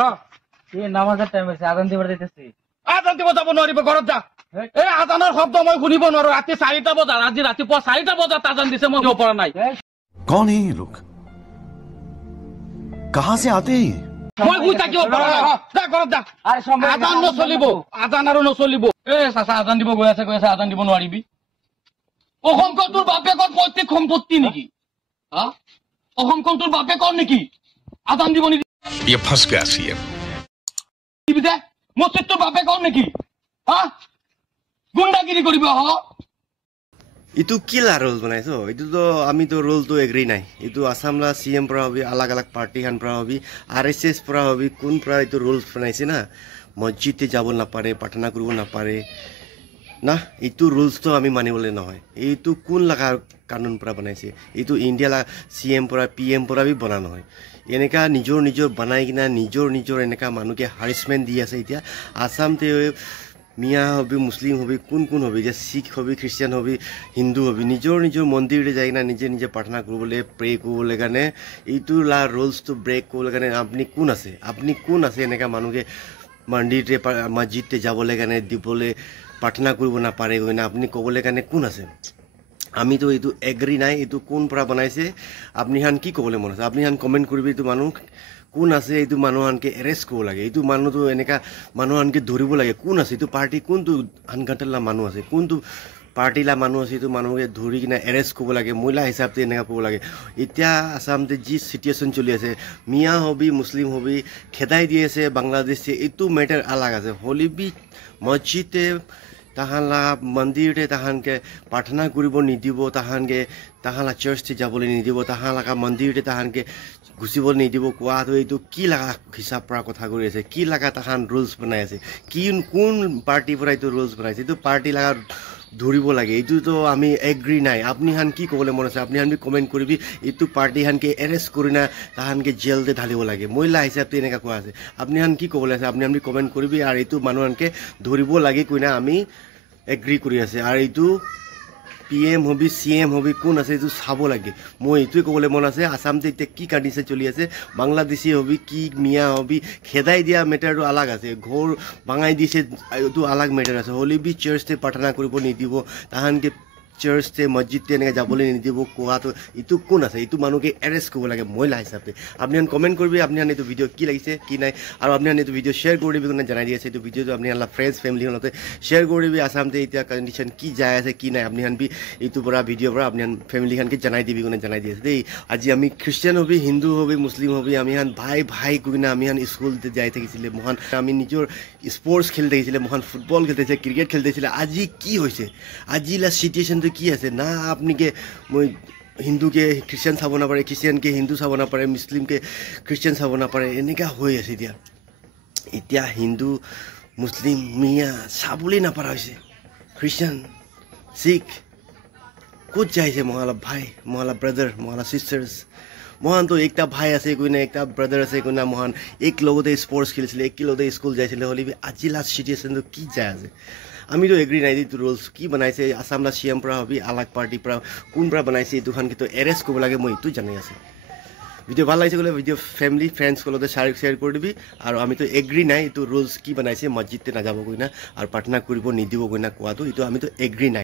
এই নামাজেৰ টাইম হইছে আজান দিবাৰ দিতেছি আজান দিব যাব নোৱাৰিব ঘৰত যা এই আজানৰ শব্দ মই শুনিব নোৱাৰো ৰাতি 4টা বজাত আজি ৰাতিপুৱা 4টা বজাত আজান দিছে মই দিব পৰা নাই कौन है ये लोग कहां से आते हैं মই শুই থাকিব পৰা নাই যা ঘৰত যা আৰে সম্ভৱ আজান নচলিব আজান আৰু নচলিব চাচা আজান দিব গৈ আছে আজান দিব নোৱাৰিবি অসমখন তোৰ বাপেকৰ পৈতৃক সম্পত্তি নেকি হা অসমখন তোৰ বাপেকৰ নেকি আজান দিব নেকি ये फंस गया सीएम দিবিদে মছজিদ তোৰ বাপেকৰ নেকি হা গুন্ডাগিৰি কৰিব হ इतु किला रोल बनाइছো इतु तो आमी तो रोल तो एग्री নাই इतु आसामला सीएम পৰা হবি अलग अलग पार्टी খান পৰা হবি आरएसएस পৰা হবি কোন পৰা ইতু ৰুলস বনাইছে না মসজিদে যাব না পাৰে প্ৰাৰ্থনা কৰিব না পাৰে না ইতু ৰুলস তো আমি মানিবলে নহয় ইতু কোন লাগা কানুন পৰা বনাইছে ইতু ইন্ডিয়া सीएम পৰা पीएम পৰা বি বনা নহয় এনেকা নিজৰ নিজৰ বনাই কিনা নিজৰ এনেকা মানুহে হাৰাসমেন্ট দি আছে এতিয়া আসামতে মিয়া হবি মুসলিম হবি কোন হবি যে শিখ হবি খ্রিস্টান হবি হিন্দু হবি নিজৰ মন্দিৰতে যাই না নিজে প্ৰাৰ্থনা কৰিবলৈ প্ৰে কৰিবলৈ কাৰণে এইটো লা ৰুলস তো ব্ৰেক কৰিবলৈ কাৰণে আপনি কোন আছে এনেকা মানুহে মন্দিৰতে মসজিদতে যাবলৈ কাৰণে দিবলৈ প্ৰাৰ্থনা কৰিব না পাৰে না আপনি ক'বলৈ কাৰণে কোন আছে আমি তো এইটো এগ্ৰি নাই এইটো কোন পৰা বনাইছে আপনি হান কি ক'বলৈ মন আছে আপনি হান কমেন্ট কৰিবি এইটো মানুহ কোন আছে এইটো মানুহকে এৰেষ্ট কৰিব লাগে এইটো মানুহটো এনেকা মানুহকে ধৰিব লাগে কোন আছে এইটো পাৰ্টি কোনটো আনঘাটলা মানুহ আছে কোনটো পাৰ্টিলা মানুহ আছে এইটো মানুহকে ধৰি কিনা এৰেষ্ট কৰিব লাগে মহিলা হিচাপতে এনেকা ক'ব লাগে এতিয়া আসামতে যি সিচুৱেশ্যন চলি আছে মিয়া হবি মুসলিম হবি খেদাই দি আছে বাংলাদেশে এইটো মেটাৰ আলাগ আছে হলিবি মসজিদে তাহালা মন্দিৰতে তাহানকে প্ৰাৰ্থনা কৰিব নিদিব তাহালা চাৰ্চতে যাবলৈ নিদিব তাহালাকা মন্দিৰতে তাহানকে ঘুচিবলৈ নিদিব কোৱাটো এইটো কি লাগা হিচাপ পৰা কথা কৰি আছে কি লাগা তাহান ৰুলস বনাই আছে কোন পাৰ্টিৰ পৰা এইটো ৰুলস বনাইছে এইটো পাৰ্টি লাগা ধৰিব লাগে এইটো তো আমি এগ্ৰি নাই আপনি হান কি ক'বলৈ মন আছে আপনি হান কমেন্ট কৰিবি এইটো পাৰ্টি হানকে এৰেষ্ট কৰি না তাহানকে জেলতে ঢালিব লাগে মহিলা হিচাপতে এনেকা কোৱা আছে আপনি হান কি ক'বলৈ আছে আপনি কমেন্ট কৰিবি আৰু এইটো মানুহকে ধৰিব লাগে কইনা আমি এগ্ৰি কৰি আছে আৰু এইটো पीएम हबी सीएम हबी কোন আছে এইটো চাব লাগে মই এইটোই ক'বলৈ মন আছে আসামতে এতিয়া কি কণ্ডিশ্যন চলি আছে বাংলাদেশী হবি কি মিয়া হবি খেদাই দিয়া মেটাৰটো আলাগ আছে ঘৰ ভাঙাই দিছে এইটো আলাগ মেটাৰ আছে হলিবি চাৰ্চতে প্ৰাৰ্থনা কৰিব নিদিব তাহানকে চাৰ্চতে মসজিদতে এনেকৈ যাবলৈ নিদিব কোৱাটো এইটো কোন আছে এইটো মানুহকে এৰেষ্ট কৰিব লাগে মহিলা হিচাপে আপনি কমেন্ট কৰিবি আপনি এইটো ভিডিঅ' কি লাগিছে কি নাই আৰু আপনি এইটো ভিডিঅ' শ্বেয়াৰ কৰি দিবি কোনে জনাই দি আছে এইটো ভিডিঅ'টো আপনি ফ্ৰেণ্ডছ ফেমিলি হলতে শ্বেয়াৰ কৰি দিবি আসামতে এতিয়া কণ্ডিশ্যন কি যাই আছে কি নাই আপনি বি এইটো পৰা ভিডিঅ'ৰ পৰা আপনি ফেমিলি খানকে জনাই দিবি কোনে জনাই দি আছে দেই আজি আমি খ্ৰীষ্টিয়ান হবি হিন্দু হবি মুছলিম হবি আমি ভাই কৰিনা আমি স্কুলতে যাই থাকিছিলে মহান আমি নিজৰ স্পৰ্টছ খেলি থাকিছিলে মহান ফুটবল খেলিছে ক্ৰিকেট খেলিছিলে আজি কি হৈছে আজিলা সিচুৱেশ্যনটো কি আছে না আপনিকে মই হিন্দুকে খ্ৰীষ্টিয়ান চাব না পাৰে খ্ৰীষ্টিয়ানকে হিন্দু চাব না পাৰে মুছলিমকে খ্ৰীষ্টিয়ান চাব না পাৰে এনেকা হৈ আছে এতিয়া হিন্দু মুছলিম মিয়া চাবলৈ নাপাৰা হৈছে খ্ৰীষ্টিয়ান শিখ ক'ত যাইছে মহালা ভাই মহালা ব্ৰাদাৰ মহালা সিষ্টাৰ্ছ মহান তো একটা ভাই আছে কোনে একটা ব্রাদার আছে কোনা মহান এক লগতে স্পোর্টস খেলিছিলে এক লগতে স্কুল যাইছিলে হলিবি আজি লাস্ট সিচুৱেশ্যনটো কি যাই আছে আমি তো এগ্ৰি নাই দিটো ৰুলস কি বনাইছে আসামলা সিএম পৰা হবি আলাগ পাৰ্টি পৰা কোন পৰা বনাইছে এইটো খান কিন্তু এৰেষ্ট কৰিব লাগে মই এইটো জানি আছে ভিডিঅ' ভাল লাগিছে গ'লে ভিডিঅ' ফেমিলি ফ্ৰেণ্ডছ কলতে শ্বেয়াৰ কৰি দিবি আৰু আমি তো এগ্ৰি নাই এইটো ৰুলস কি বনাইছে মসজিদতে নাযাব কইনা আৰু প্ৰাৰ্থনা কৰিব নিদিব কইনা কোৱাটো এইটো আমি তো এগ্ৰি নাই